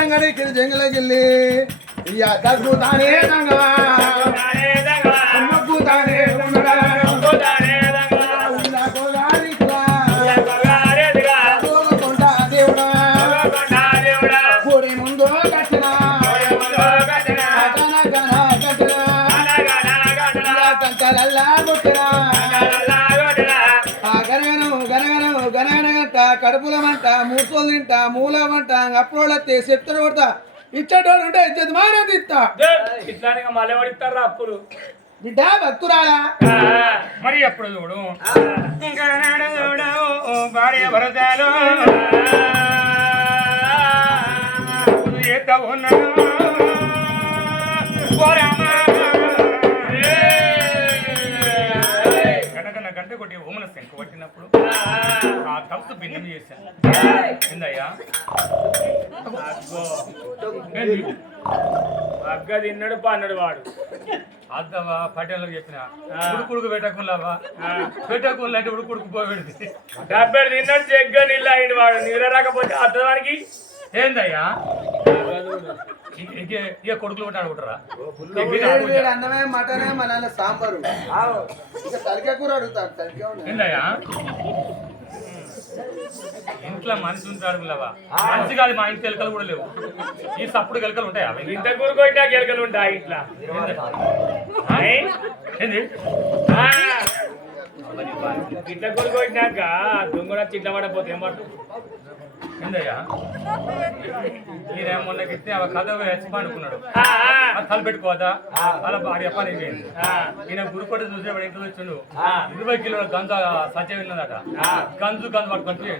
రంగడికి జంగలకెళ్ళి ఇయ్య దగ్గు తానే దంగవా మూసోలు తింట మూల మంట అప్పుడోళ్ళతే చెప్తారు కొడతా. ఇచ్చేటోడు ఉంటే ఇచ్చేది మానేది ఇస్తా ఇట్లానే మళ్ళీ పడిస్తారా అప్పులు? బిడ్డ భక్తురాలా మరి ఎప్పుడు చూడు? ఇంకా భార్య భరతాలు. ఉన్నాడు కొట్టి ఓమన శంకు కొట్టినప్పుడు ఆ. తప్పు భిన్నం చేశాను. ఏందయ్యా? ఏంది? అగ్గ తిన్నాడు పన్నాడు వాడు. అద్దవా పటేళ్ళకి చెప్పిన. ఉడుకుడుకు పెట్టకుండా పెట్టకుండా అంటే ఉడుకుడుకు పోయి డబ్బెడు తిన్నాడు చెగ్గ నీళ్ళు అయింది వాడు. నిద్ర రాకపోతే అర్థవానికి ఏందయ్యా? ఇక- కొడుకులు ఉంటాడు అనుకుంటారా వేడి వేడి అన్నమే మటనే మా నాన్న సాంబారు ఇక తలకే కూర అడుగుతాడు తలకే ఇంట్లో మనిషి ఉంటాడు లేవా మనిషి కాదు మా ఇంటి ఎలకలు కూడా లేవు. ఈ సప్పుడు ఎలకలు ఉంటాయా? అవి? ఇంత కూరుకొట్టినా గెలకలు ఉంటాయి ఇట్లా? ఏంది? ఆ. ఇట్లా దొంగడ చిట్ల పడపోతే ఏం పట్టు ఏందయ్యా? మొన్న గిట్టి ఆ కథ ఆ. అది తల పెట్టుకోవద్దా? అలా భార్య పని అయిపోయింది. ఈయన గురుపడి చూసేవాడు ఎంత వచ్చిండు. ఇరవై కిలోల గంజ సత్యం విన్నదట. గంజు గంజు పట్టుకుంటే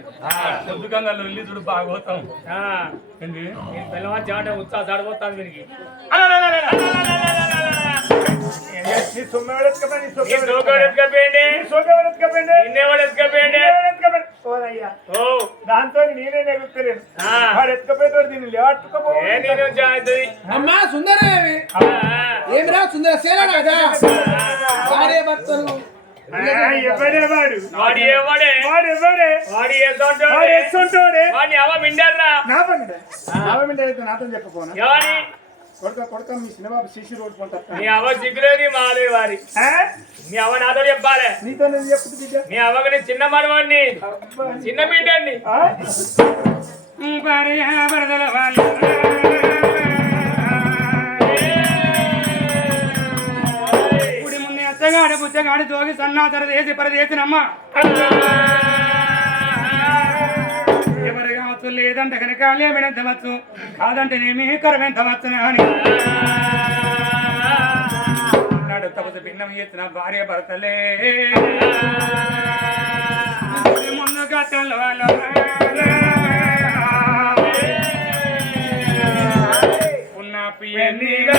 పొద్దు గంగలో వెళ్ళి చూడు బాగోతాం ఆ. ఏంది? పిల్లవాడి చాట ఉత్సాహ చడిపోతాను దీనికి సొమ్ము ఎత్తుకపోయింది సొమ్ము ఎత్తుకపోయింది? నిన్నేవాడు ఎత్తుకపోయింది. ఓ. దాంతో నేనే నెగుతలేను. వాడు ఎత్తుకపోయేటోడు దీన్ని లేవట్టుకోపో. ఏ నేను జాగ్రత్త అమ్మా సుందరదేవి ఏమిరా సుందర సేనడా భార్య భర్తలు. ఎవడే వాడు? వాడి ఎవడే? వాడు ఎవడే? వాడి వాడు? ఎత్తుంటాడే ఎత్తుంటోడే వాడిని అవ మిండర్రా నా పండుగ నా పండుగ అయితే నాతో చెప్పపోనా కొడుక కొడుక మీ చిన్నబాబు శిష్యు రోడ్డు నీ పంట అవ సిగ్గులేని మాలే వారి. నీ అవ నాతో చెప్పాలి. నీతో నేను చెప్పుతు బిడ్డ. నీ అవ్వకి నేను చిన్న మనవాడిని. చిన్న బిడ్డని ఆ? భార్య భర్తల వాళ్ళు. గుడి ముందు అత్తగాడు బుచ్చగాడు జోగి సన్నాసర దేశి పరదేశినమ్మ. లేదంటే కనుక లేమినంతవచ్చు కాదంటే నేమి కరవెంతవచ్చు అని నాడు తపసు భిన్నం ఎత్తిన భార్య భర్తలే. ముందు వాళ్ళ ఉన్న పియన్నీగా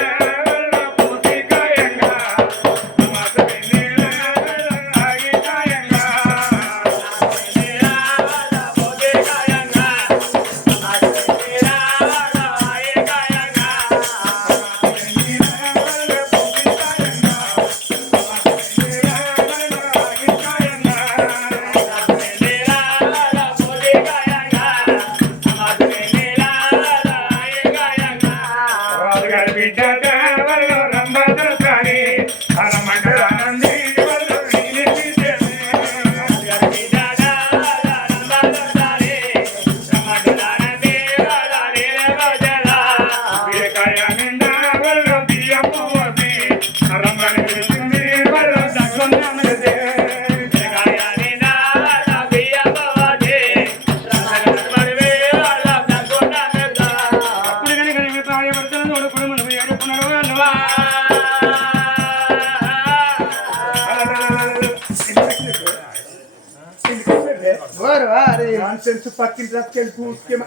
పక్కింటి పూసుకేమ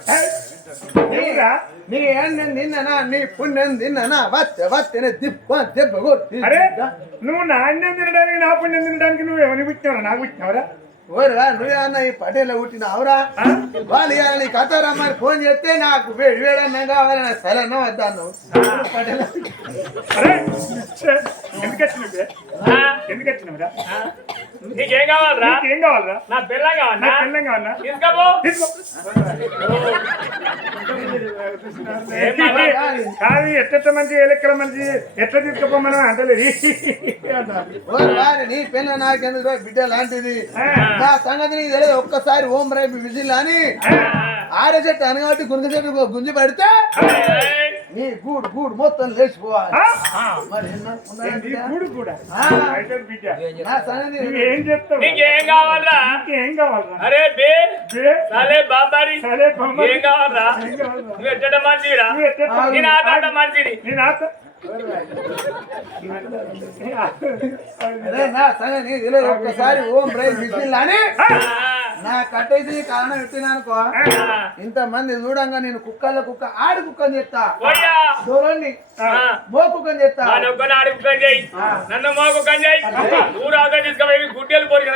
ఏమిరా నీకు ఏం నీ పుణ్యం తిన్ననా వత్తే వత్తేనే దిప్ప దెబ్బ కొట్టి అరే నువ్వు నాణ్యం తినడానికి నా పుణ్యం తినడానికి నువ్వు ఎవరిని పుట్టినావురా నాకు పుట్టినావురా? ఓరుగా నువ్వే అన్న ఈ పటేల పుట్టిన అవురా వాళ్ళు ఇవాళ నీ కథ రమ్మని ఫోన్ చేస్తే నాకు వేడి వేడి అన్నం కావాలని సరే అన్నం వద్దాను పటేల ఎందుకు వచ్చినవే ఆ, ఎందుకు వచ్చినవురా. నీకేం కావాలరా? నీకేం కావాలరా? నా పిల్ల నా కావాలా పిల్లం కావాలా తీసుకోపో? కాదు ఎట్ట మంచి ఎలక్కల మంచి ఎట్లా తీసుకుపోమని అంటలేదు. నీ పిల్ల నాకెందుకు బిడ్డ లాంటిది? నా సంగతి నీకు తెలియదు ఒక్కసారి ఓం రేపు విజిల్ అని. ఆరే చెట్టు అనగాటి గుంజ చెట్టు గుంజి పడితే నీ గూడు గూడు మొత్తం లేచిపోవాలి ఆ? మరి ఎన్న- ఉన్నాయా ఏంటి బిడ్డ? కూడు కూడా ఆ. అయితే బిడ్డ నా సంగతి నువ్వేం చెప్తావు నీకేం కావాలరా నీకేం కావాలరా అరే బే బే, సలే బాబారి సరే బొమ్మ. ఏం కావాలరా ఏం కావాలరా? నువ్వు ఎట్ట మంచిరా నువ్వు ఎట్ట- నేను ఆట మంచిది నేను ఆత ఒక్కసారి ఓం విజిల్ అని నా కట్టేసి కారణం పెట్టినానుకో ఇంత మంది చూడంగా నేను కుక్కల కుక్క ఆడి కుక్కని చెప్తా. దూరాన్ని. మో కుక్కని చెప్తా. పని చేయి నన్ను ఆగా తీసుకుపోయి గుడ్డెలు పోయి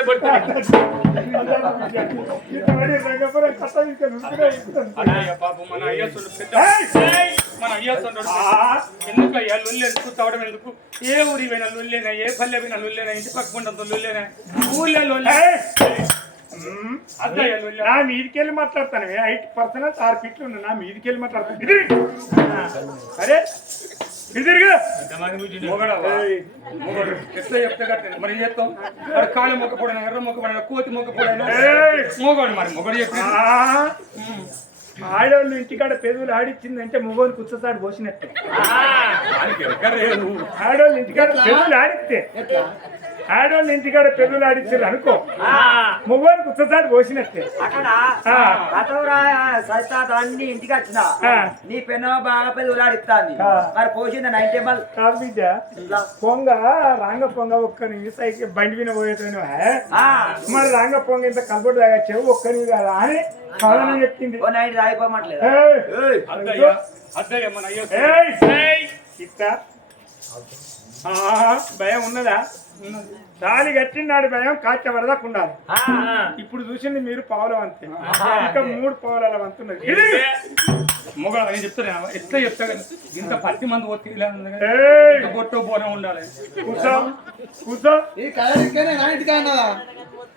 కదా కొడుతుంది అన్నయ్య మన అయ్యసుడు పెద్ద మన అయ్యసుడు ఎందుకు లొల్లి ఎందుకు తవడం ఎందుకు ఏ ఊరి పోయినా లొల్లేనా ఏ పల్లె పోయినా లొల్లేనా ఇంటి పక్క పంటంతో లొల్లేనా ఊళ్ళో లొల్లే నా మీదికెళ్ళి మాట్లాడతాను. ఎయిట్ పర్సనల్ ఆరు ఫీట్లు ఉన్నా నా మీదికెళ్ళి మాట్లాడతాను సరే. మరి చేస్తాం? వాడు కాళ్ళు మొక్కపోయినా ఎర్ర కోతి మొక్కపోయినా ఏయ్! మొగడు మరి మొగడు చెప్పి. ఆడవాళ్ళు ఇంటికాడ పెదవులు ఆడిచ్చిందంటే మొగోని కుచ్చసాడు పోసినట్టే. ఆడవాళ్ళు ఇంటికాడ పెదవులు ఆడిస్తే. ఎట్లా? ఆడవాళ్ళు ఇంటికాడ పెదవులు ఆడిచ్చారు అనుకో. మొగోని కుచ్చసాడు పోసినట్టే అన్ని ఇంటికి వచ్చిన. నీ పెన్న బాగా పెద్ద ఉలాడిస్తాంది ఆ. మరి పోసింది నైన్ టేబుల్ కాదు బిడ్డ పొంగ రాంగ పొంగ ఒక్కని సైకిల్ బండి మీద పోయేటను మరి రాంగ పొంగ ఇంత కంఫర్ట్ దాకా చెవు ఒక్కని కదా అని కాదని చెప్పింది. ఓ నైట్ రాయిపోమట్లేదు? ఇట్లా భయం ఉన్నదా? దాని కట్టినాడు భయం కాచ ఉండాలి ఇప్పుడు చూసింది మీరు పావులం అంతే ఇంకా మూడు పావుల వంతున్నది! మొగడు నేను చెప్తాను ఎట్లా చెప్తా కదా ఇంత పత్తి మంది పోతే! బొట్టు బోనం ఉండాలి. కూర్చో కూర్చో.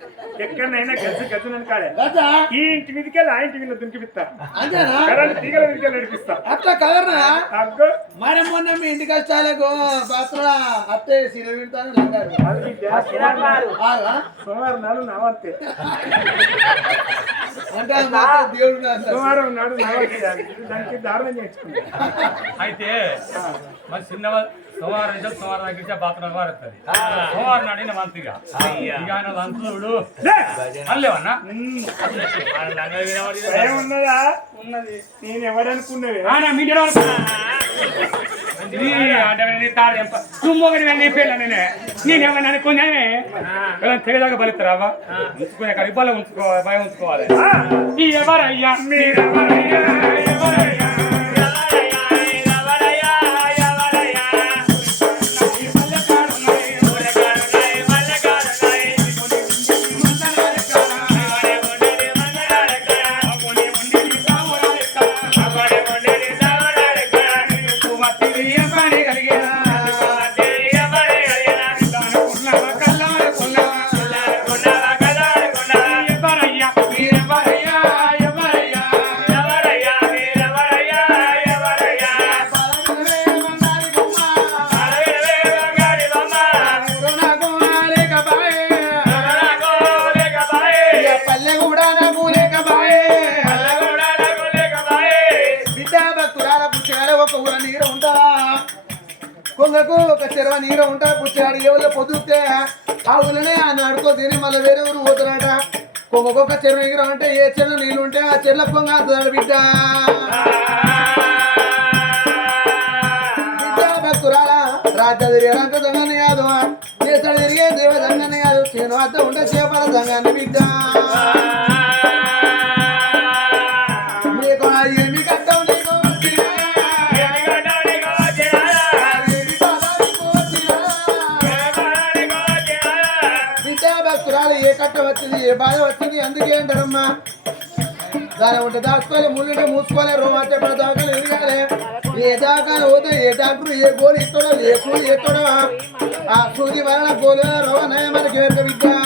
ఈ కలర్ ఇంకేనే నా ఇంటికి అన్నదా ఎక్కడైనా గజ్జు గజ్జు నన్ను గదా ఈ ఇంటి మీదకి వెళ్ళి ఆ ఇంటి మీద దుంకిపిస్తా. అంతేనా? కరెంట్ తీగల మీదకి నడిపిస్తా. అట్లా అగ్గో. మరి మొన్న మీ ఇంటి కష్టాలకు పాత్ర అత్తే సీల వింటాను సోమవారం నాడు నావంతే. అంటే దేవుడు. సోమవారం నాడు నావంతే. దానికి దారుణం అయితే మరి చిన్న సోమవారం నుంచి సోమవారం దగ్గర బాత్రూమ్ వారుతుంది సోమవారం నాడు ఈయన మంత్రిగా. ఇక ఆయన మంత్రుడు అల్లేవన్నా ఆ లంగా వినబడి భయం ఉన్నదా ఉన్నది. నేను ఎవడనుకున్నవే ఆయన మీడియా నేనేమన్నా అనుకున్నానే తెలియదాకా బలిస్తారావా ఉంచుకునే కరిపాల ఉంచుకోవాలి భయం ఉంచుకోవాలి. ఎవరయ్యా? మీరెవరయ్యా? చెరువు వేరే ఒక్కొక్క చెరువు నీరు అంటే ఏ చెరువు నీళ్ళు ఉంటే ఆ చెర్ల కొంగ అవుతున్నాడు బిడ్డ. బిడ్డ భక్తురాల కాదు చేస్తాడు తిరిగే దేవ దొంగని కాదు. చేను అత్త ఉంటే చేపల దొంగని బిడ్డ. బాధ వచ్చింది అందుకే అంటారమ్మా. దాని ఉంటే దాచుకోవాలి ముళ్ళుంటే మూసుకోవాలి రూమ్ అంటే రోమాచ దాకాలు ఎదగాలి. ఏ దాకాలు పోతే ఏ డాక్టర్ ఏ గోలు ఇస్తాడో ఏ సూది ఇస్తాడో ఆ సూది వలన గోలు రోగనయ నయమని కేరక విద్యా.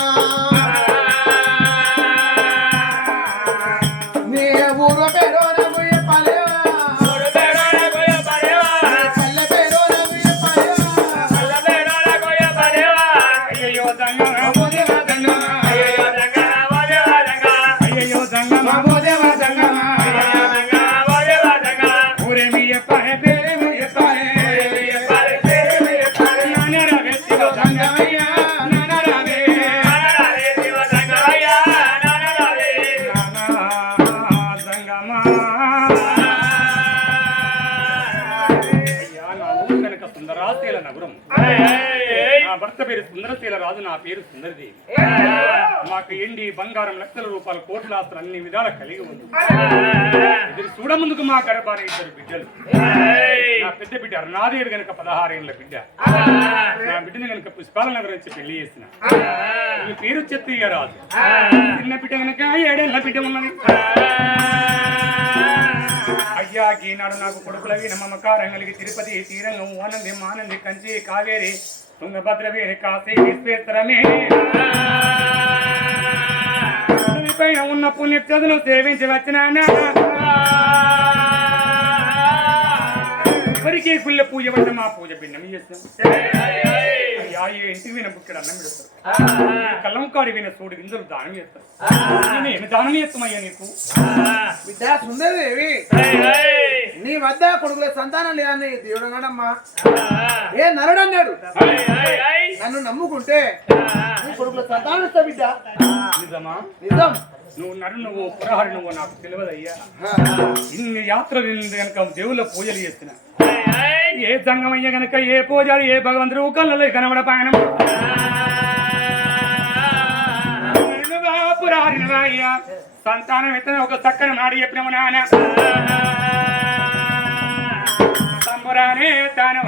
కాదు నా పేరు సుందరదేవి. మాకు ఎండి బంగారం లక్షల రూపాయల కోట్ల ఆస్తులు అన్ని విధాలు కలిగి ఉంది ఇద్దరు చూడ ముందుకు మా గర్భాన ఇద్దరు బిడ్డలు. నా పెద్ద బిడ్డ అరుణాదేవి గనక పదహారేళ్ళ బిడ్డ. నా బిడ్డని గనక పుష్పాల నగరం నుంచి పెళ్ళి చేసిన. పేరు చెత్తయ్య రాజు. చిన్న బిడ్డ గనక ఏడేళ్ళ బిడ్డ ఉన్నది. అయ్యా ఈనాడు నాకు కొడుకులవి నమ్మకారం కలిగి తిరుపతి శ్రీరంగం ఆనంది మానంది కంచి కావేరి తుంగభద్ర వేణి కాశీ విశ్వేశ్వరమే పైన ఉన్న పుణ్యక్షదులు సేవించి వచ్చినానా ఎవరికి పుల్ల పూజ పడిన మా పూజ భిన్నం చేస్తాం అయ్యా ఏ ఇంటికి విన బుక్కడ అన్నం పెడతారు. కళ్ళం కాడి విన సూడి గింజలు దానం చేస్తారు. నేను దానం చేస్తామయ్యా నీకు? బిడ్డ సుందరదేవి నీ వద్ద కొడుకుల సంతానం లేదని దేవుడు అన్నాడమ్మా. ఏ నరుడు అన్నాడు? నన్ను నమ్ముకుంటే నీ కొడుకుల సంతానం ఇస్తా బిడ్డ. నిజమా? నిజం. నువ్వు నడు నువ్వు పురహరి నువ్వు నాకు తెలియదయ్యా. ఇన్ని యాత్రలు గనక దేవుళ్ళ పూజలు చేస్తున్నా. ఏ సంగమయ్య గనక ఏ పూజలు ఏ భగవంతుడు కళ్ళలో కనబడ పాయనం. అయ్యా సంతానం ఎత్తన ఒక చక్కని మాట చెప్పినము నాన్న సంబరానే తాను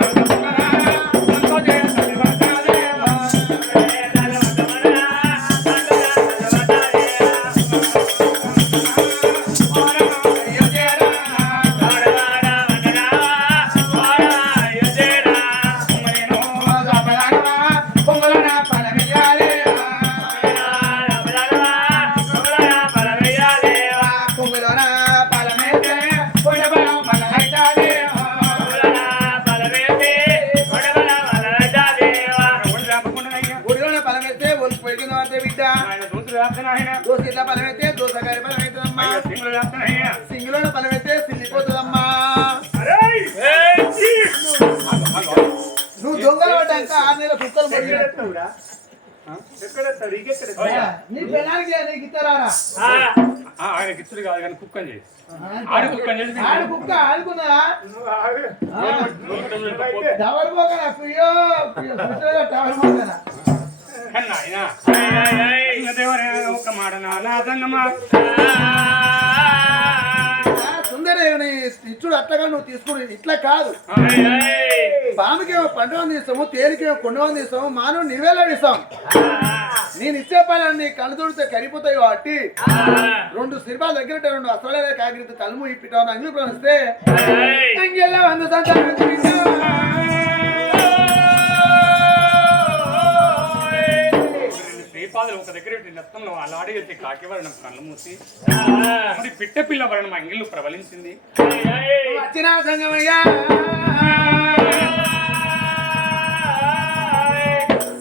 దోశ ఇట్లా పలమైతే దోసకాయ పలమైతుందమ్మా సింగిలోన పలమైతే సిల్లిపోతుందమ్మా. నువ్వు దొంగలు పడ్డాక ఆరు నెలల కుక్కలు నీ పిల్లలకి నీకు ఇస్తారా ఆయనకి ఇచ్చుడు కాదు కానీ కుక్కని చేసి ఆడ కుక్కని చేసి ఆడు కుక్క ఆగు. టవర్ పోకనా పుట్టలో టవర్ పోకనా కన్నా ఆయన దేవరే ఒక మాట నా సంగమా సుందరేవుని ఇచ్చుడు అట్లగా నువ్వు తీసుకుని ఇట్లా కాదు. పాముకేమో పండుగ తీస్తాము తేలికేమో కొండవని తీస్తాము మానవ నివేలా ఇస్తాం నేను ఇచ్చే పని కళ్ళు తోడితే కరిగిపోతాయి కాబట్టి రెండు సినిమాల దగ్గర రెండు అసలే కాగిరిత కలుము ఇప్పిటాను అంగిలి ప్రవహిస్తే అంగిల్లో వంద సంతానం శ్రీపాదులు ఒక దగ్గర నత్తంలో అలాడి వెళ్తే కాకివరణం కళ్ళు మూసి. మరి పిట్ట పిల్ల వరణం అంగిళ్ళు ప్రబలించింది. వచ్చిన సంగమయ్యా.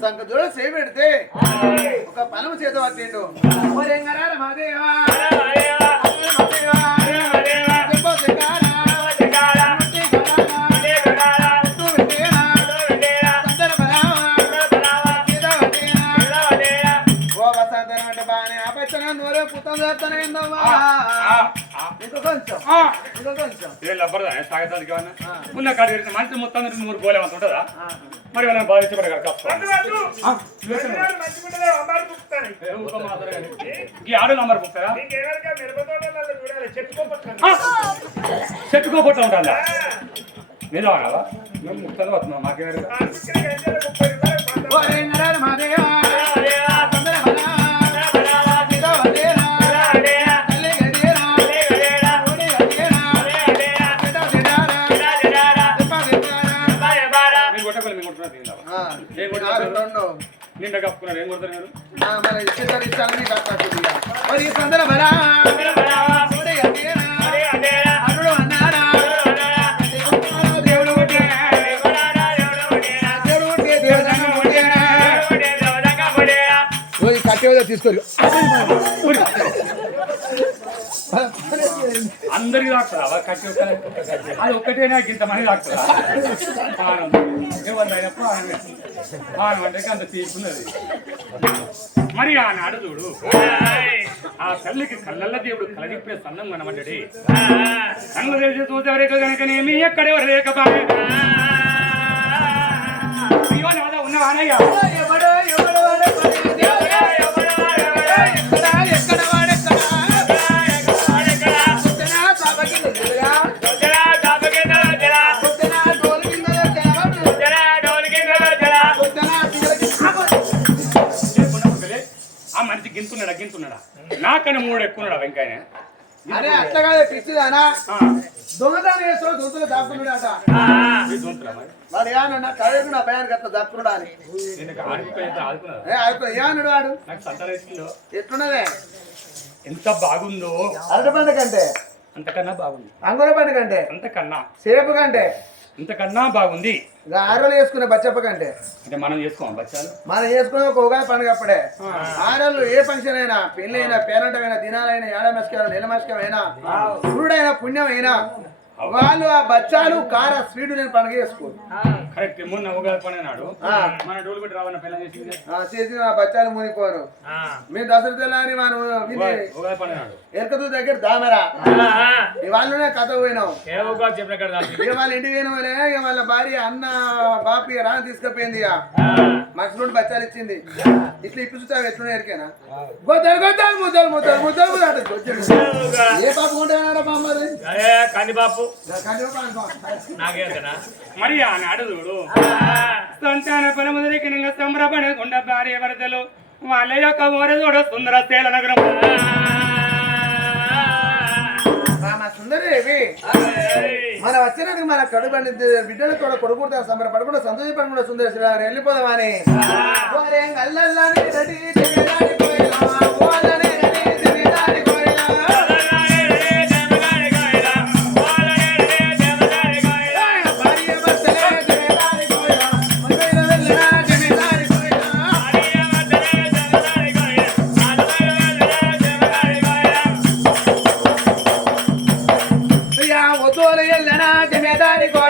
సంగ దూడ సేవ పెడితే ఒక పనము చేత ఓరెంగరార మాదేవా? సాగతానికి ఏమన్నా ఉన్న కాడ తెరిచిన మనిషి మొత్తం నూరు పోలే అంత ఉంటుందా? మరి వాళ్ళని బాధించబడ. ఈ ఆడు నంబర్ బుక్తారా నీకెవరికా మిరపతోటలలో చూడాలి, చెట్టుకోపట్ల. నిజమా కదా మేము వస్తున్నాం నిండా కప్పుకున్నారు ఏం కొడతారు మీరు మన ఇచ్చేసారి ఇచ్చాలని. మరి ఈ సందర బలా ఒరే అదేనా? అరుడు అన్నారా? దేవుడు పుట్టినా, దేవుడు పుట్టినా, దేవుడు దండం పుట్టినా. ఓ, ఈ కట్టె ఏదో తీసుకోరు అందరికి తాకుతారా కట్టి ఒక్క అది ఒక్కటే నాకు ఇంతమంది తాకుతారా ఆనందం ఎవరిది అయినప్పుడు ఆనందం ఆనందం అంటే అంత తీసుకున్నది మరి ఆనాడు చూడు ఆ తల్లికి కళ్ళల్ల దేవుడు కలగిప్పే సన్నం కనబడ్డాడు కళ్ళు తెలిసి చూసేవరేక కనుకనేమి ఎక్కడెవరు లేకపోయే ఉన్నవానయ్యా గింతున్నాడా నాకన్నా మూడు ఎక్కున్నాడా వెంకాయ అరే అట్లా కాదు పిచ్చిదానా దొంగదాన్ని వేసుకో దొంగలు దాక్కున్నాడట వాడు ఏమన్నా కదేకు నా భయానికి అట్లా దాక్కున్నాడా అని. ఏమన్నాడు వాడు? ఎట్లున్నదే? ఎంత బాగుందో. అరటి పండు కంటే? అంతకన్నా బాగుంది. అంగుర పండు కంటే? అంతకన్నా. సేపు కంటే? అంతకన్నా బాగుంది. ఆరోలు వేసుకునే బచ్చప్ప కంటే. అంటే మనం చేసుకోం బచ్చాలు? మనం చేసుకునే ఒక ఉగాది పండుగ అప్పుడే. ఆరోళ్ళు ఏ ఫంక్షన్ అయినా పెళ్ళి అయినా పేరంటమైనా దినాలైనా ఏడ మస్కం నెల మస్కం వాళ్ళు ఆ బచ్చాలు కార స్వీట్ నేను పండుగ చేసుకోరు కరెక్ట్ మొన్న ఉగాది పండుగ నాడు ఆ. మన డోలు పెట్టి రావన్న పిల్లలు చేసింది. ఆ, చేసిన ఆ బచ్చాలు మునిపోరు మేము దసరా తెల్లని మనం ఉగాది పండుగ నాడు. ఎరకతూ దగ్గర దామరా. వాళ్ళనే కథ పోయినాం. ఇక వాళ్ళ ఇంటికి పోయిన వాళ్ళే ఇక వాళ్ళ భార్య అన్న బాపి రాని తీసుకుపోయింది ఇక. మనిషి నుండి బచ్చాలు ఇచ్చింది. ఇట్లా ఇప్పి చూస్తే అవి ఎట్లున్నా ఎరికేనా గొద్దలు గొద్దలు ముద్దలు ముద్దలు ముద్దలు. ఏ పాప కొంటాడా మా అమ్మది అదే మరి ఆనాడు చూడు. సంతాన పరముదరికి నింగ సంబరపడకుండా భార్య వరదలు. వాళ్ళ యొక్క ఊర చూడ సుందర శేల నగరం. మా మా సుందరి ఇవి మన వచ్చినందుకు మన కడుపు బిడ్డలు కూడా కొడుకుంటా సంబరపడకుండా సంతోషపడకుండా సుందరి శ్రీరారు వెళ్ళిపోదామని. చేయరాని వద్దు వెళ్ళనా జమేదారి గో